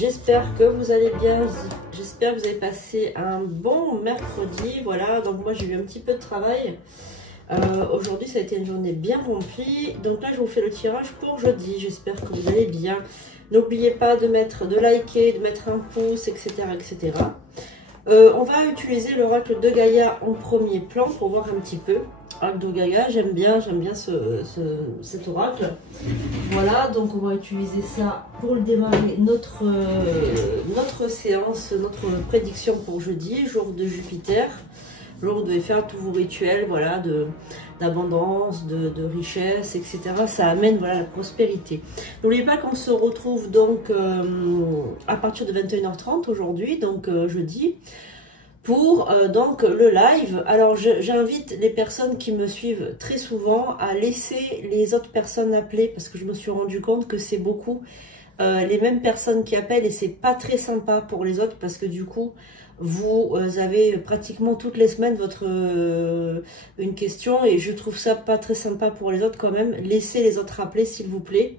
j'espère que vous allez bien, j'espère que vous avez passé un bon mercredi. Voilà, donc moi j'ai eu un petit peu de travail. Aujourd'hui ça a été une journée bien remplie. Donc là je vous fais le tirage pour jeudi, j'espère que vous allez bien. N'oubliez pas de liker, de mettre un pouce, etc. etc. On va utiliser l'oracle de Gaïa en premier plan pour voir un petit peu. L'oracle de Gaïa, j'aime bien cet oracle. Voilà, donc on va utiliser ça pour le démarrer notre séance, notre prédiction pour jeudi, jour de Jupiter. Jour où vous devez faire tous vos rituels, voilà, d'abondance, de richesse, etc. Ça amène, voilà, la prospérité. N'oubliez pas qu'on se retrouve donc à partir de 21h30 aujourd'hui, donc jeudi, pour donc le live. Alors j'invite les personnes qui me suivent très souvent à laisser les autres personnes appeler, parce que je me suis rendu compte que c'est beaucoup les mêmes personnes qui appellent et c'est pas très sympa pour les autres, parce que du coup vous avez pratiquement toutes les semaines une question et je trouve ça pas très sympa pour les autres quand même. Laissez les autres appeler s'il vous plaît.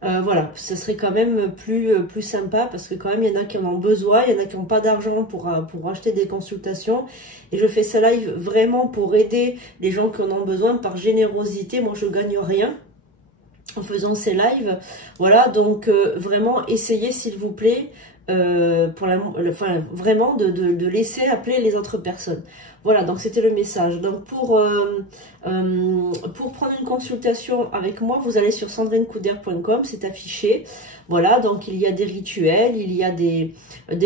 Voilà, ce serait quand même plus sympa, parce que quand même il y en a qui en ont besoin, il y en a qui n'ont pas d'argent pour acheter des consultations, et je fais ça live vraiment pour aider les gens qui en ont besoin par générosité. Moi je gagne rien en faisant ces lives, voilà, donc vraiment essayez s'il vous plaît vraiment de laisser appeler les autres personnes. Voilà, donc c'était le message. Donc pour prendre une consultation avec moi, vous allez sur sandrinecouder.com, c'est affiché. Voilà, donc il y a des rituels, il y a des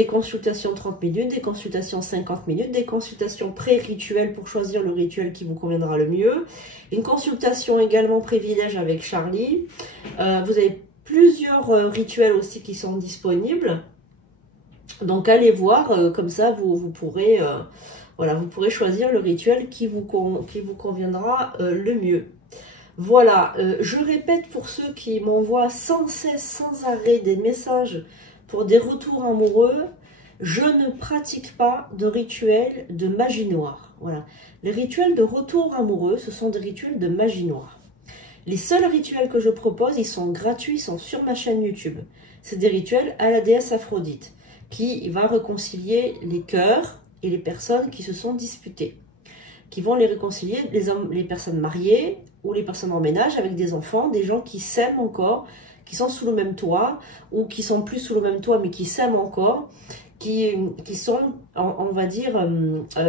consultations 30 minutes, des consultations 50 minutes, des consultations pré-rituelles pour choisir le rituel qui vous conviendra le mieux. Une consultation également privilège avec Charlie. Vous avez plusieurs rituels aussi qui sont disponibles. Donc allez voir, comme ça vous pourrez... voilà, vous pourrez choisir le rituel qui vous conviendra le mieux. Voilà, je répète pour ceux qui m'envoient sans cesse, sans arrêt des messages pour des retours amoureux, je ne pratique pas de rituel de magie noire. Voilà, les rituels de retour amoureux, ce sont des rituels de magie noire. Les seuls rituels que je propose, ils sont gratuits, ils sont sur ma chaîne YouTube. C'est des rituels à la déesse Aphrodite, qui va réconcilier les cœurs et les personnes qui se sont disputées, qui vont les réconcilier, les personnes mariées ou les personnes en ménage avec des enfants, des gens qui s'aiment encore, qui sont sous le même toit ou qui sont plus sous le même toit mais qui s'aiment encore, qui sont, on va dire,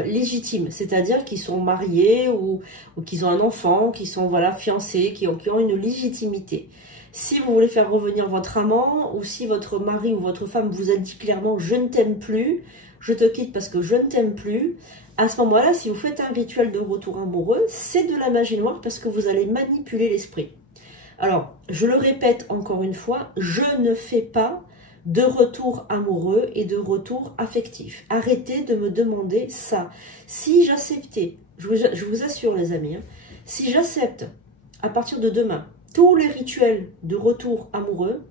légitimes, c'est-à-dire qui sont mariés ou qui ont un enfant, qui sont voilà fiancés, qui ont une légitimité. Si vous voulez faire revenir votre amant, ou si votre mari ou votre femme vous a dit clairement « je ne t'aime plus », je te quitte parce que je ne t'aime plus. À ce moment-là, si vous faites un rituel de retour amoureux, c'est de la magie noire parce que vous allez manipuler l'esprit. Alors, je le répète encore une fois, je ne fais pas de retour amoureux et de retour affectif. Arrêtez de me demander ça. Si j'acceptais, je vous assure les amis, hein, si j'accepte à partir de demain tous les rituels de retour amoureux,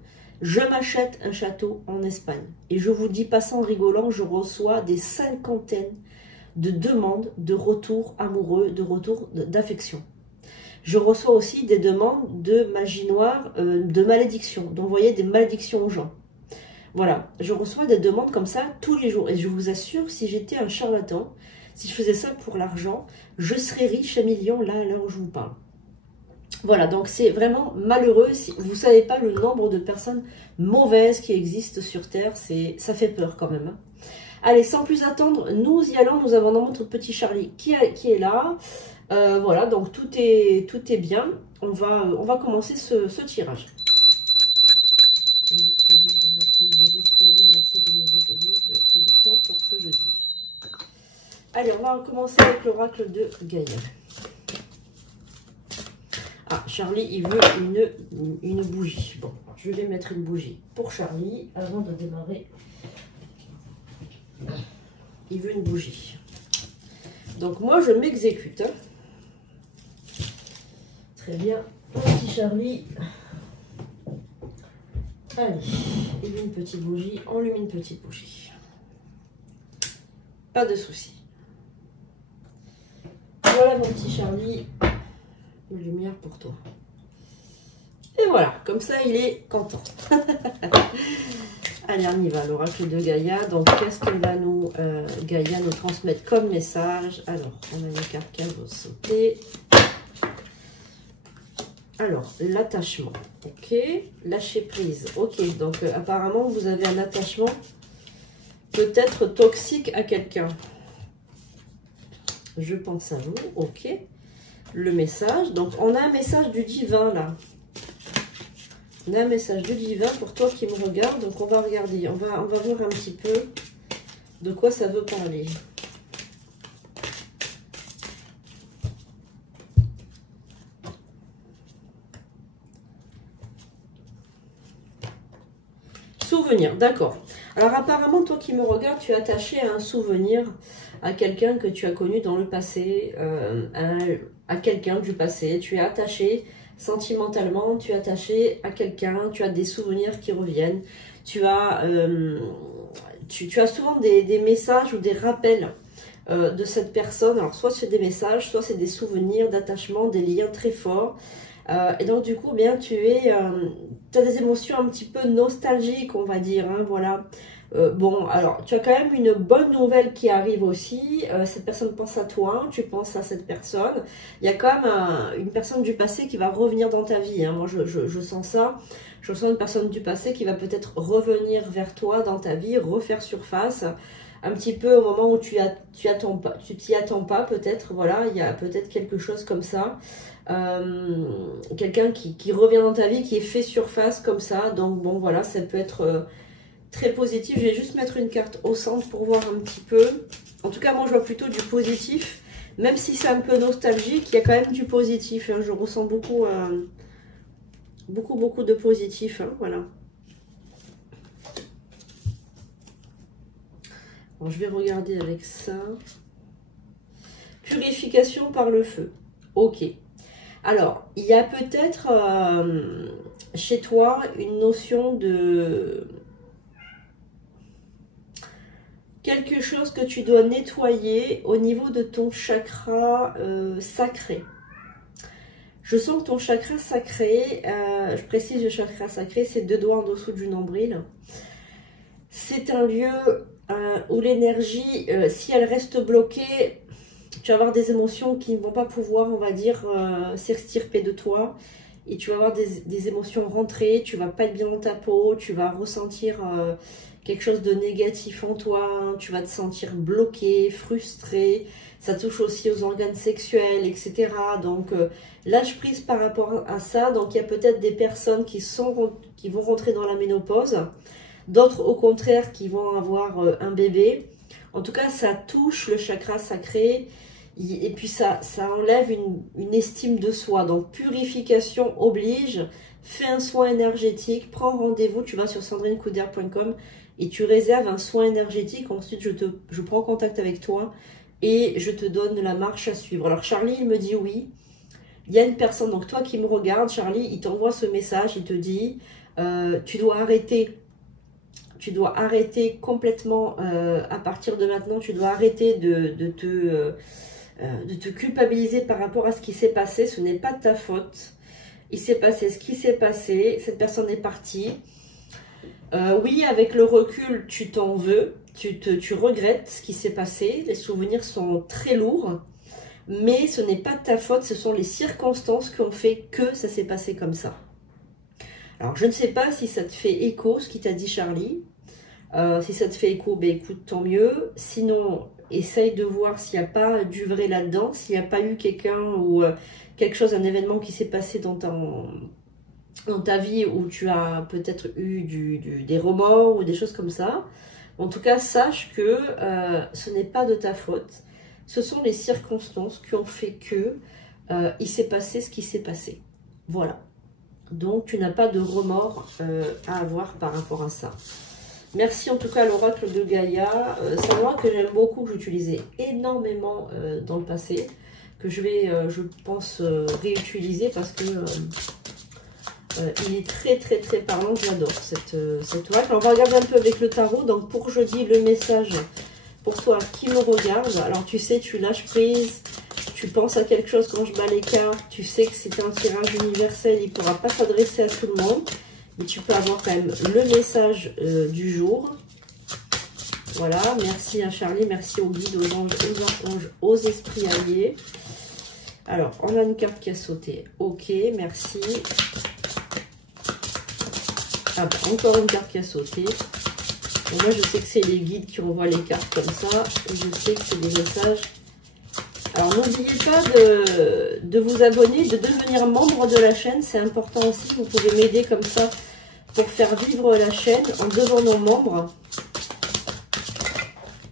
je m'achète un château en Espagne. Et je vous dis pas ça en rigolant, je reçois des cinquantaines de demandes de retour amoureux, de retour d'affection. Je reçois aussi des demandes de magie noire, de malédiction, d'envoyer des malédictions aux gens. Voilà, je reçois des demandes comme ça tous les jours. Et je vous assure, si j'étais un charlatan, si je faisais ça pour l'argent, je serais riche à millions là à l'heure où je vous parle. Voilà, donc c'est vraiment malheureux. Vous ne savez pas le nombre de personnes mauvaises qui existent sur Terre. Ça fait peur quand même. Hein. Allez, sans plus attendre, nous y allons. Nous avons notre petit Charlie qui est là. Voilà, donc tout est bien. On va commencer ce tirage. Merci de me révéler de prédiction pour ce jeudi. Allez, on va commencer avec l'oracle de Gaïa. Ah, Charlie, il veut une bougie. Bon, je vais mettre une bougie pour Charlie avant de démarrer. Il veut une bougie. Donc, moi, je m'exécute. Hein. Très bien. Petit Charlie. Allez, il veut une petite bougie. On lui met une petite bougie. Pas de souci. Voilà, mon petit Charlie. Une lumière pour toi. Et voilà, comme ça il est content. Allez, on y va, l'oracle de Gaïa. Donc, qu'est-ce qu'elle va nous, Gaïa, nous transmettre comme message? Alors, on a une carte qui va sauter. Alors, l'attachement, ok. Lâcher prise, ok. Donc, apparemment, vous avez un attachement peut-être toxique à quelqu'un. Je pense à vous, ok. Le message, donc on a un message du divin là. On a un message du divin pour toi qui me regarde. Donc, on va regarder, on va voir un petit peu de quoi ça veut parler. Souvenir, d'accord. Alors apparemment, toi qui me regardes, tu es attaché à un souvenir, à quelqu'un que tu as connu dans le passé, à quelqu'un du passé. Tu es attaché sentimentalement, tu es attaché à quelqu'un, tu as des souvenirs qui reviennent. Tu as souvent des messages ou des rappels de cette personne. Alors soit c'est des messages, soit c'est des souvenirs d'attachement, des liens très forts. Et donc du coup, bien, tu as des émotions un petit peu nostalgiques, on va dire, hein, voilà. Bon, alors, tu as quand même une bonne nouvelle qui arrive aussi. Cette personne pense à toi, tu penses à cette personne. Il y a quand même une personne du passé qui va revenir dans ta vie, hein. Moi, je sens ça. Je sens une personne du passé qui va peut-être revenir vers toi dans ta vie, refaire surface. Un petit peu au moment où tu t'y attends pas, peut-être, voilà, il y a peut-être quelque chose comme ça. Quelqu'un qui revient dans ta vie, qui est fait surface comme ça. Donc bon, voilà, ça peut être très positif. Je vais juste mettre une carte au centre pour voir un petit peu. En tout cas, moi, je vois plutôt du positif. Même si c'est un peu nostalgique, il y a quand même du positif, hein. Je ressens beaucoup, beaucoup de positif, hein, voilà. Alors, je vais regarder avec ça. Purification par le feu. Ok. Alors, il y a peut-être chez toi une notion de quelque chose que tu dois nettoyer au niveau de ton chakra sacré. Je sens que ton chakra sacré, je précise le chakra sacré, c'est 2 doigts en dessous du nombril. C'est un lieu où l'énergie, si elle reste bloquée, tu vas avoir des émotions qui ne vont pas pouvoir, on va dire, s'extirper de toi. Et tu vas avoir des émotions rentrées, tu vas pas être bien dans ta peau, tu vas ressentir quelque chose de négatif en toi, hein. Tu vas te sentir bloqué, frustré. Ça touche aussi aux organes sexuels, etc. Donc, lâche prise par rapport à ça. Donc, il y a peut-être des personnes qui vont rentrer dans la ménopause. D'autres, au contraire, qui vont avoir un bébé. En tout cas, ça touche le chakra sacré. Et puis, ça enlève une estime de soi. Donc, purification oblige. Fais un soin énergétique. Prends rendez-vous. Tu vas sur sandrinecouder.com et tu réserves un soin énergétique. Ensuite, je prends contact avec toi et je te donne la marche à suivre. Alors, Charlie, il me dit oui. Il y a une personne, donc toi qui me regarde, Charlie, il t'envoie ce message. Il te dit, tu dois arrêter complètement, à partir de maintenant, tu dois arrêter de te culpabiliser par rapport à ce qui s'est passé. Ce n'est pas de ta faute. Il s'est passé ce qui s'est passé. Cette personne est partie. Oui, avec le recul, tu t'en veux. Tu regrettes ce qui s'est passé. Les souvenirs sont très lourds. Mais ce n'est pas de ta faute. Ce sont les circonstances qui ont fait que ça s'est passé comme ça. Alors, je ne sais pas si ça te fait écho, ce qu'il t'a dit Charlie. Si ça te fait écho, ben écoute, tant mieux. Sinon, essaye de voir s'il n'y a pas du vrai là-dedans, s'il n'y a pas eu quelqu'un ou quelque chose, un événement qui s'est passé dans ta vie où tu as peut-être eu des remords ou des choses comme ça. En tout cas, sache que ce n'est pas de ta faute. Ce sont les circonstances qui ont fait que il s'est passé ce qui s'est passé. Voilà. Donc, tu n'as pas de remords à avoir par rapport à ça. Merci en tout cas à l'oracle de Gaïa. C'est un oracle que j'aime beaucoup, que j'utilisais énormément dans le passé, que je vais, je pense, réutiliser parce que il est très parlant. J'adore cet oracle. On va regarder un peu avec le tarot. Donc pour jeudi, le message pour toi qui me regarde. Alors tu sais, tu lâches prise. Tu penses à quelque chose quand je bats les cartes. Tu sais que c'est un tirage universel. Il ne pourra pas s'adresser à tout le monde. mais tu peux avoir quand même le message du jour. Voilà, merci à Charlie, merci aux guides, aux anges, aux archanges, aux esprits alliés. Alors, on a une carte qui a sauté. Ok, merci. Ah, encore une carte qui a sauté. Bon, moi, je sais que c'est les guides qui envoient les cartes comme ça. Et je sais que c'est des messages. Alors, n'oubliez pas de vous abonner, de devenir membre de la chaîne. C'est important aussi. Vous pouvez m'aider comme ça pour faire vivre la chaîne en devenant membre.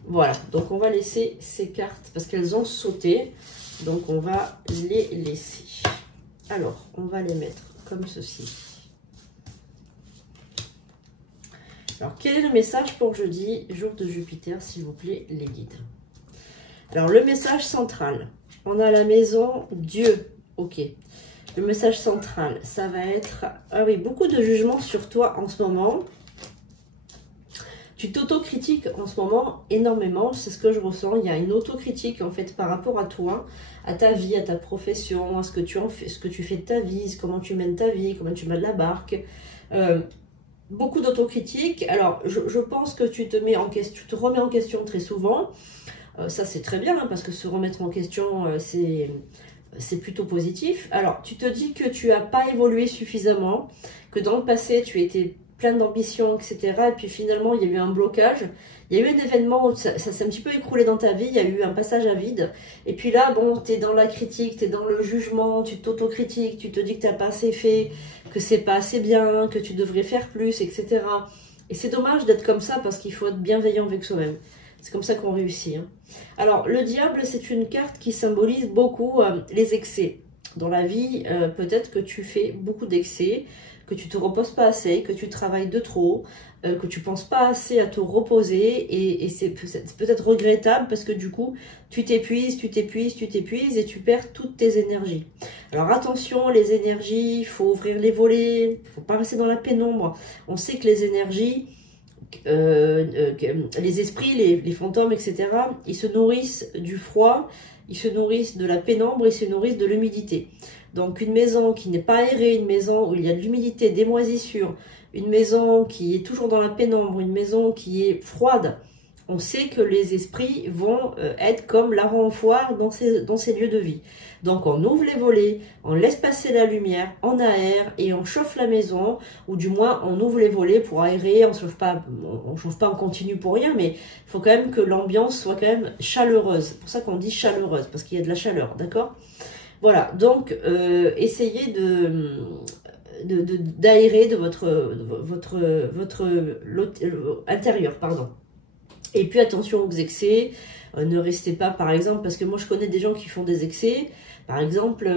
Voilà. Donc, on va laisser ces cartes parce qu'elles ont sauté. Donc, on va les laisser. Alors, on va les mettre comme ceci. Alors, quel est le message pour jeudi, jour de Jupiter, s'il vous plaît, les guides? Alors, le message central. On a la maison Dieu. Ok. Le message central, ça va être... Ah oui, beaucoup de jugements sur toi en ce moment. Tu t'autocritiques en ce moment énormément. C'est ce que je ressens. Il y a une autocritique, en fait, par rapport à toi, à ta vie, à ta profession, à ce que tu en fais, ce que tu fais de ta vie, comment tu mènes ta vie, comment tu mènes la barque. Beaucoup d'autocritique. Alors, je pense que tu te mets en question, tu te remets en question très souvent. Ça, c'est très bien, hein, parce que se remettre en question, c'est plutôt positif. Alors, tu te dis que tu n'as pas évolué suffisamment, que dans le passé, tu étais plein d'ambition, etc. Et puis finalement, il y a eu un blocage. Il y a eu un événement où ça s'est un petit peu écroulé dans ta vie. Il y a eu un passage à vide. Et puis là, bon, tu es dans la critique, tu es dans le jugement, tu t'autocritiques, tu te dis que tu n'as pas assez fait, que c'est pas assez bien, que tu devrais faire plus, etc. Et c'est dommage d'être comme ça parce qu'il faut être bienveillant avec soi-même. C'est comme ça qu'on réussit. Hein. Alors, le diable, c'est une carte qui symbolise beaucoup les excès. Dans la vie, peut-être que tu fais beaucoup d'excès, que tu te reposes pas assez, que tu travailles de trop, que tu penses pas assez à te reposer. Et c'est peut-être regrettable parce que du coup, tu t'épuises et tu perds toutes tes énergies. Alors attention, les énergies, il faut ouvrir les volets, il faut pas rester dans la pénombre. On sait que les énergies... les esprits, les fantômes, etc., ils se nourrissent du froid, ils se nourrissent de la pénombre, ils se nourrissent de l'humidité. Donc une maison qui n'est pas aérée, une maison où il y a de l'humidité, des moisissures, une maison qui est toujours dans la pénombre, une maison qui est froide, on sait que les esprits vont être comme larrons en foire dans ces lieux de vie. Donc on ouvre les volets, on laisse passer la lumière, on aère et on chauffe la maison, ou du moins on ouvre les volets pour aérer, on chauffe pas en continu pour rien, mais il faut quand même que l'ambiance soit quand même chaleureuse. C'est pour ça qu'on dit chaleureuse, parce qu'il y a de la chaleur, d'accord? Voilà, donc essayez d'aérer de votre intérieur, pardon. Et puis attention aux excès, ne restez pas par exemple, parce que moi je connais des gens qui font des excès, par exemple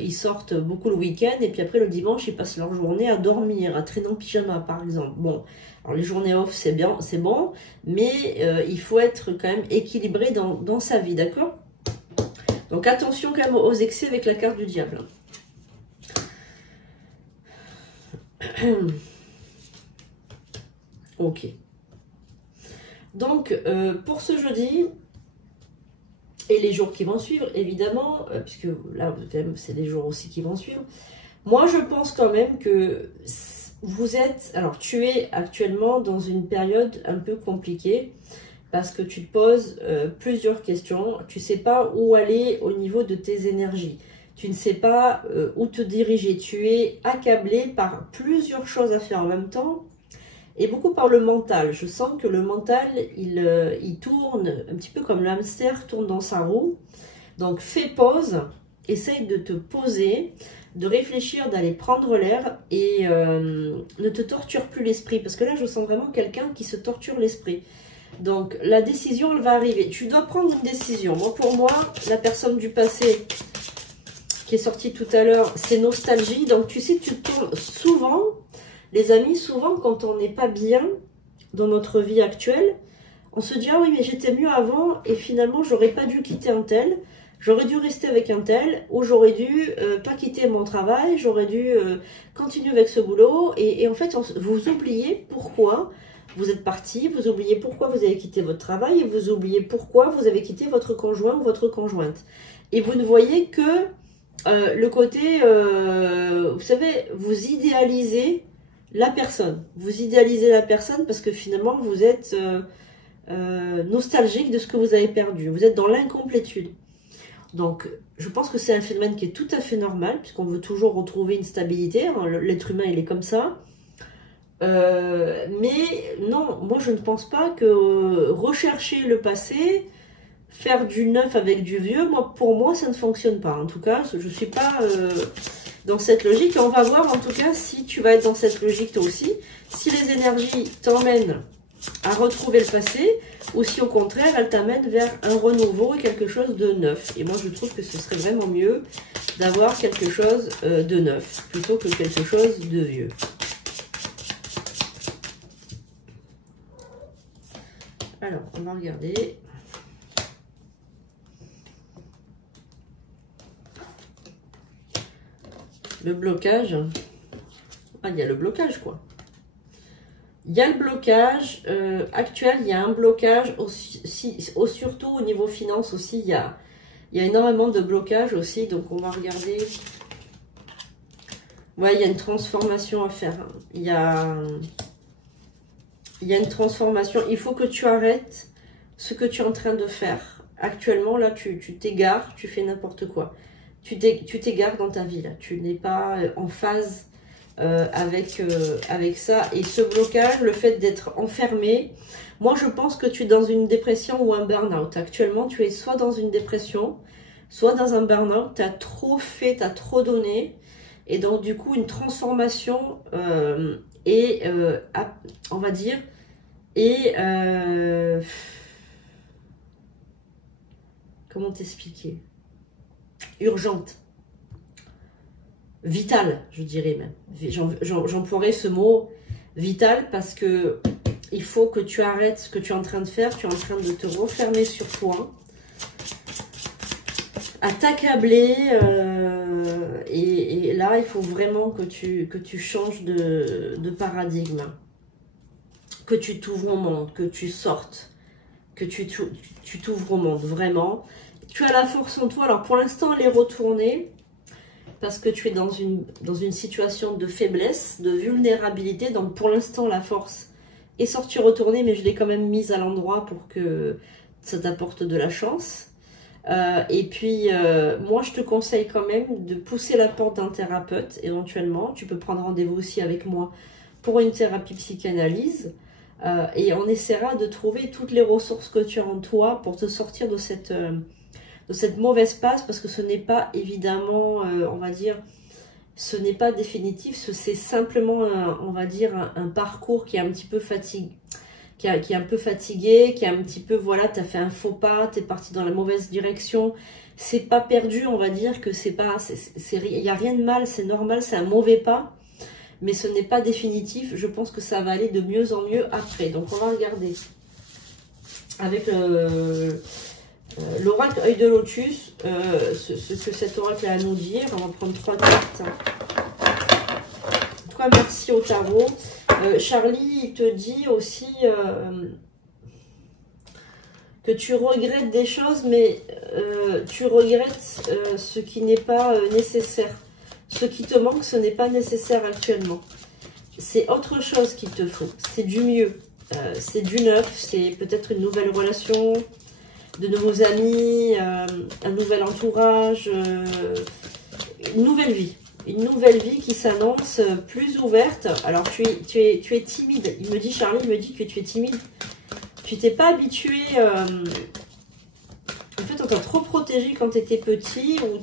ils sortent beaucoup le week-end et puis après le dimanche ils passent leur journée à dormir, à traîner en pyjama par exemple. Bon, alors les journées off c'est bien, c'est bon, mais il faut être quand même équilibré dans sa vie, d'accord? Donc attention quand même aux excès avec la carte du diable. Ok. Donc, pour ce jeudi, et les jours qui vont suivre, évidemment, puisque là, quand même, c'est les jours aussi qui vont suivre, moi, je pense quand même que vous êtes... Alors, tu es actuellement dans une période un peu compliquée, parce que tu te poses plusieurs questions. Tu ne sais pas où aller au niveau de tes énergies. Tu ne sais pas où te diriger. Tu es accablé par plusieurs choses à faire en même temps. Et beaucoup par le mental. Je sens que le mental, il tourne un petit peu comme le hamster tourne dans sa roue. Donc fais pause, essaye de te poser, de réfléchir, d'aller prendre l'air et ne te torture plus l'esprit. Parce que là, je sens vraiment quelqu'un qui se torture l'esprit. Donc la décision, elle va arriver. Tu dois prendre une décision. Moi, pour moi, la personne du passé qui est sortie tout à l'heure, c'est nostalgie. Donc tu sais, tu tournes souvent... Les amis, souvent, quand on n'est pas bien dans notre vie actuelle, on se dit « Ah oui, mais j'étais mieux avant et finalement, j'aurais pas dû quitter un tel, j'aurais dû rester avec un tel, ou j'aurais dû pas quitter mon travail, j'aurais dû continuer avec ce boulot. » Et en fait, vous oubliez pourquoi vous êtes parti, vous oubliez pourquoi vous avez quitté votre travail et vous oubliez pourquoi vous avez quitté votre conjoint ou votre conjointe. Et vous ne voyez que le côté, vous savez, vous idéalisez la personne. Vous idéalisez la personne parce que finalement, vous êtes nostalgique de ce que vous avez perdu. Vous êtes dans l'incomplétude. Donc, je pense que c'est un phénomène qui est tout à fait normal, puisqu'on veut toujours retrouver une stabilité. L'être humain, il est comme ça. Mais non, moi, je ne pense pas que rechercher le passé, faire du neuf avec du vieux, pour moi, ça ne fonctionne pas. En tout cas, je ne suis pas dans cette logique. Et on va voir, en tout cas, si tu vas être dans cette logique toi aussi. Si les énergies t'emmènent à retrouver le passé, ou si au contraire elle t'amène vers un renouveau et quelque chose de neuf. Et moi je trouve que ce serait vraiment mieux d'avoir quelque chose de neuf plutôt que quelque chose de vieux. Alors on va regarder. Le blocage. Ah, il y a le blocage quoi. Il y a le blocage actuel, il y a un blocage aussi, surtout au niveau finance aussi, il y a énormément de blocage aussi, donc on va regarder. Ouais, il y a une transformation à faire. Il y a une transformation. Il faut que tu arrêtes ce que tu es en train de faire. Actuellement, là, tu t'égares, tu fais n'importe quoi. Tu t'égares dans ta vie, là. Tu n'es pas en phase avec ça. Et ce blocage, le fait d'être enfermé, moi je pense que tu es dans une dépression ou un burn-out. Actuellement, tu es soit dans une dépression, soit dans un burn-out. Tu as trop fait, tu as trop donné. Et donc du coup, une transformation on va dire, comment t'expliquer? Urgente. Vital, je dirais même. J'emploierais ce mot vital parce que il faut que tu arrêtes ce que tu es en train de faire. Tu es en train de te refermer sur toi, à t'accabler. Et là, il faut vraiment que tu changes de paradigme. Que tu t'ouvres au monde, que tu sortes, que tu t'ouvres au monde, vraiment. Tu as la force en toi. Alors pour l'instant, elle est retournée. Parce que tu es dans une situation de faiblesse, de vulnérabilité. Donc pour l'instant, la force est sortie retournée, mais je l'ai quand même mise à l'endroit pour que ça t'apporte de la chance. Et puis, moi, je te conseille quand même de pousser la porte d'un thérapeute, éventuellement. Tu peux prendre rendez-vous aussi avec moi pour une thérapie psychanalyse. Et on essaiera de trouver toutes les ressources que tu as en toi pour te sortir de cette mauvaise passe, parce que ce n'est pas évidemment, on va dire, ce n'est pas définitif, c'est simplement, on va dire, un parcours qui est un petit peu fatigué, qui est un peu fatigué, qui est un petit peu, voilà, tu as fait un faux pas, tu es parti dans la mauvaise direction, c'est pas perdu, on va dire que c'est pas, il n'y a rien de mal, c'est normal, c'est un mauvais pas, mais ce n'est pas définitif, je pense que ça va aller de mieux en mieux après. Donc on va regarder avec l'oracle œil de lotus, ce que cet oracle a à nous dire. On va prendre 3 cartes. En tout cas, merci au tarot. Charlie, il te dit aussi que tu regrettes des choses, mais tu regrettes ce qui n'est pas nécessaire. Ce qui te manque, ce n'est pas nécessaire actuellement. C'est autre chose qu'il te faut. C'est du mieux. C'est du neuf. C'est peut-être une nouvelle relation, de nouveaux amis, un nouvel entourage, une nouvelle vie. Une nouvelle vie qui s'annonce plus ouverte. Alors, tu es timide. Il me dit, Charlie, il me dit que tu es timide. Tu t'es pas habitué... En fait, on t'a trop protégé quand tu étais petit. Ou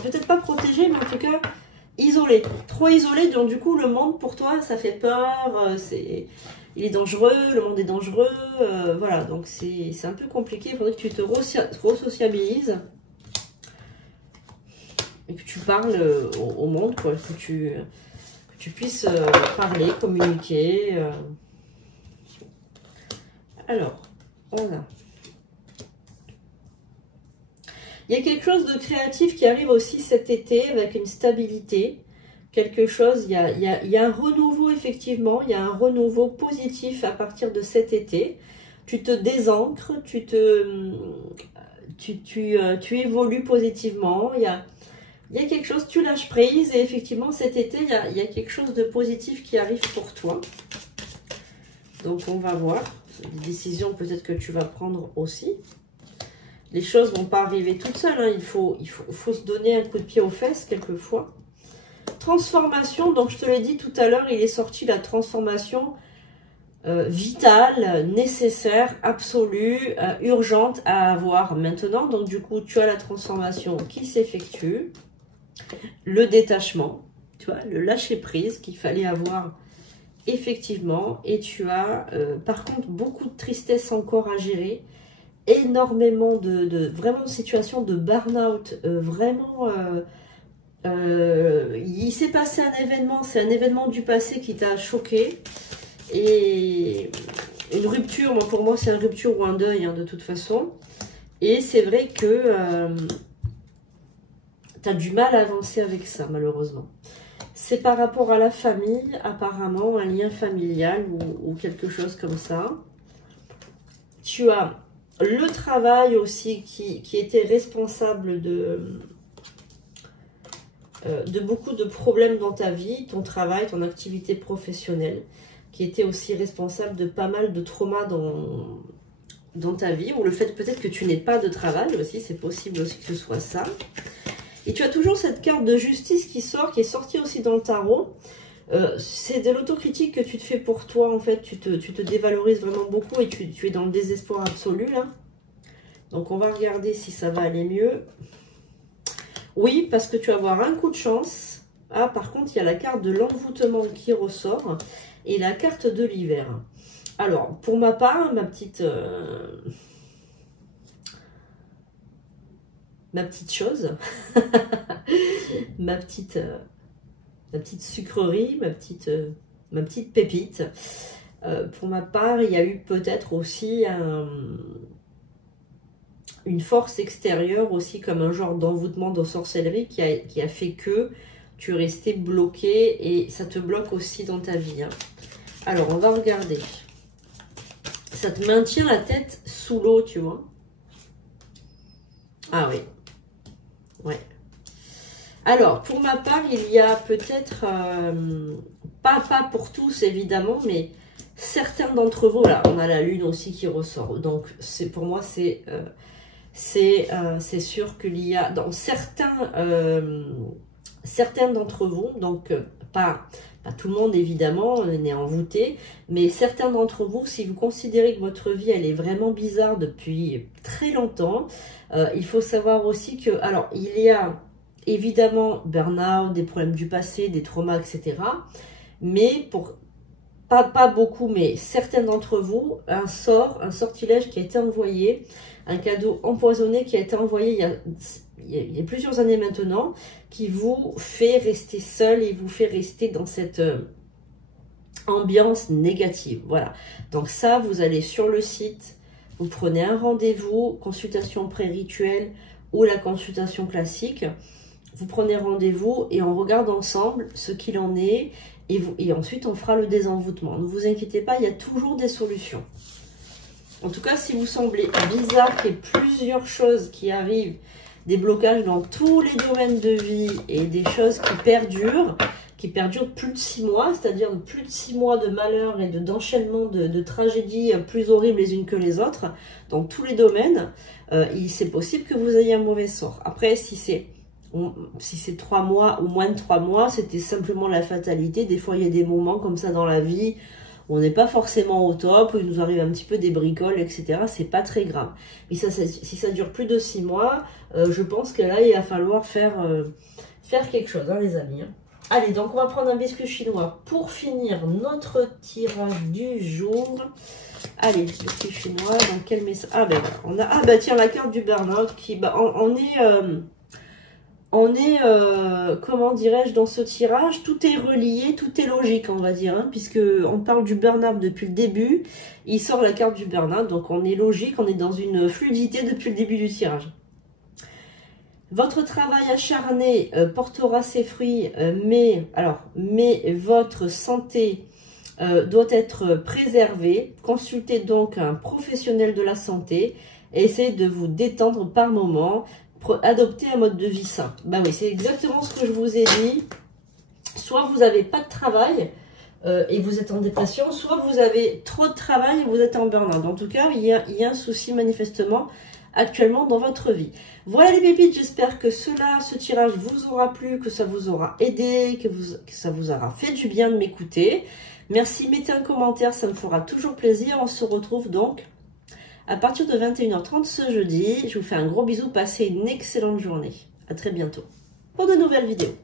peut-être pas protégé, mais en tout cas, isolé. Trop isolé. Donc, du coup, le monde, pour toi, ça fait peur. Il est dangereux, le monde est dangereux. Voilà, donc c'est un peu compliqué. Il faudrait que tu te re-sociabilises. Et que tu parles au monde, quoi. Que tu puisses parler, communiquer. Alors, voilà. Il y a quelque chose de créatif qui arrive aussi cet été avec une stabilité. Quelque chose, il y a un renouveau effectivement, il y a un renouveau positif à partir de cet été. Tu te désancres, tu évolues positivement. Il y a quelque chose, tu lâches prise et effectivement cet été, il y a quelque chose de positif qui arrive pour toi. Donc on va voir, des décisions peut-être que tu vas prendre aussi. Les choses ne vont pas arriver toutes seules, hein. Il faut se donner un coup de pied aux fesses quelquefois. Transformation, donc je te l'ai dit tout à l'heure, il est sorti la transformation vitale, nécessaire, absolue, urgente à avoir maintenant. Donc du coup, tu as la transformation qui s'effectue, le détachement, tu vois, le lâcher prise qu'il fallait avoir effectivement. Et tu as par contre beaucoup de tristesse encore à gérer, énormément vraiment de situations de burn-out, vraiment... il s'est passé un événement, c'est un événement du passé qui t'a choqué. Et une rupture, pour moi c'est une rupture ou un deuil hein, de toute façon. Et c'est vrai que tu as du mal à avancer avec ça malheureusement. C'est par rapport à la famille, apparemment, un lien familial ou quelque chose comme ça. Tu as le travail aussi qui était responsable de beaucoup de problèmes dans ta vie, ton travail, ton activité professionnelle, qui était aussi responsable de pas mal de traumas dans ta vie, ou le fait peut-être que tu n'aies pas de travail aussi, c'est possible aussi que ce soit ça. Et tu as toujours cette carte de justice qui sort, qui est sortie aussi dans le tarot. C'est de l'autocritique que tu te fais pour toi, en fait, tu te dévalorises vraiment beaucoup et tu es dans le désespoir absolu, là. Donc on va regarder si ça va aller mieux. Oui, parce que tu vas avoir un coup de chance. Ah, par contre, il y a la carte de l'envoûtement qui ressort et la carte de l'hiver. Alors, pour ma part, ma petite chose, ma petite sucrerie, ma petite pépite. Pour ma part, il y a eu peut-être aussi une force extérieure aussi, comme un genre d'envoûtement de sorcellerie qui a fait que tu es resté bloqué et ça te bloque aussi dans ta vie. Hein. Alors, on va regarder. Ça te maintient la tête sous l'eau, tu vois. Ah oui. Ouais. Alors, pour ma part, il y a peut-être, pas pour tous évidemment, mais certains d'entre vous, là, on a la lune aussi qui ressort. Donc, pour moi, c'est sûr qu'il y a dans certains d'entre vous, donc pas tout le monde évidemment n'est envoûté, mais certains d'entre vous, si vous considérez que votre vie elle est vraiment bizarre depuis très longtemps, il faut savoir aussi que, alors il y a évidemment burn-out, des problèmes du passé, des traumas, etc. Mais pour pas beaucoup, mais certains d'entre vous, un sortilège qui a été envoyé, un cadeau empoisonné qui a été envoyé il y a plusieurs années maintenant, qui vous fait rester seul et vous fait rester dans cette ambiance négative. Voilà. Donc ça, vous allez sur le site, vous prenez un rendez-vous, consultation pré-rituelle ou la consultation classique. Vous prenez rendez-vous et on regarde ensemble ce qu'il en est et ensuite on fera le désenvoûtement. Ne vous inquiétez pas, il y a toujours des solutions. En tout cas, si vous semblez bizarre qu'il y ait plusieurs choses qui arrivent, des blocages dans tous les domaines de vie et des choses qui perdurent plus de 6 mois, c'est-à-dire plus de 6 mois de malheur et d'enchaînement de tragédies plus horribles les unes que les autres, dans tous les domaines, c'est possible que vous ayez un mauvais sort. Après, si c'est 3 mois ou moins de 3 mois, c'était simplement la fatalité. Des fois, il y a des moments comme ça dans la vie où on n'est pas forcément au top, où il nous arrive un petit peu des bricoles, etc. C'est pas très grave. Mais si ça dure plus de 6 mois, je pense que là, il va falloir faire quelque chose, hein, les amis. Hein. Allez, donc on va prendre un biscuit chinois pour finir notre tirage du jour. Allez, biscuit chinois, dans quel message? Ah ben voilà, tiens, la carte du burn-out qui, on est, comment dirais-je, dans ce tirage, tout est relié, tout est logique, on va dire, hein, puisque on parle du burn-out depuis le début, il sort la carte du burn-out, donc on est logique, on est dans une fluidité depuis le début du tirage. Votre travail acharné portera ses fruits, mais votre santé doit être préservée. Consultez donc un professionnel de la santé et essayez de vous détendre par moment. adopter un mode de vie sain. Ben oui, c'est exactement ce que je vous ai dit. Soit vous n'avez pas de travail et vous êtes en dépression, soit vous avez trop de travail et vous êtes en burn-out. En tout cas, il y a un souci manifestement actuellement dans votre vie. Voilà les pépites, j'espère que ce tirage vous aura plu, que ça vous aura aidé, que ça vous aura fait du bien de m'écouter. Merci, mettez un commentaire, ça me fera toujours plaisir. On se retrouve donc à partir de 21h30 ce jeudi. Je vous fais un gros bisou, passez une excellente journée. À très bientôt pour de nouvelles vidéos.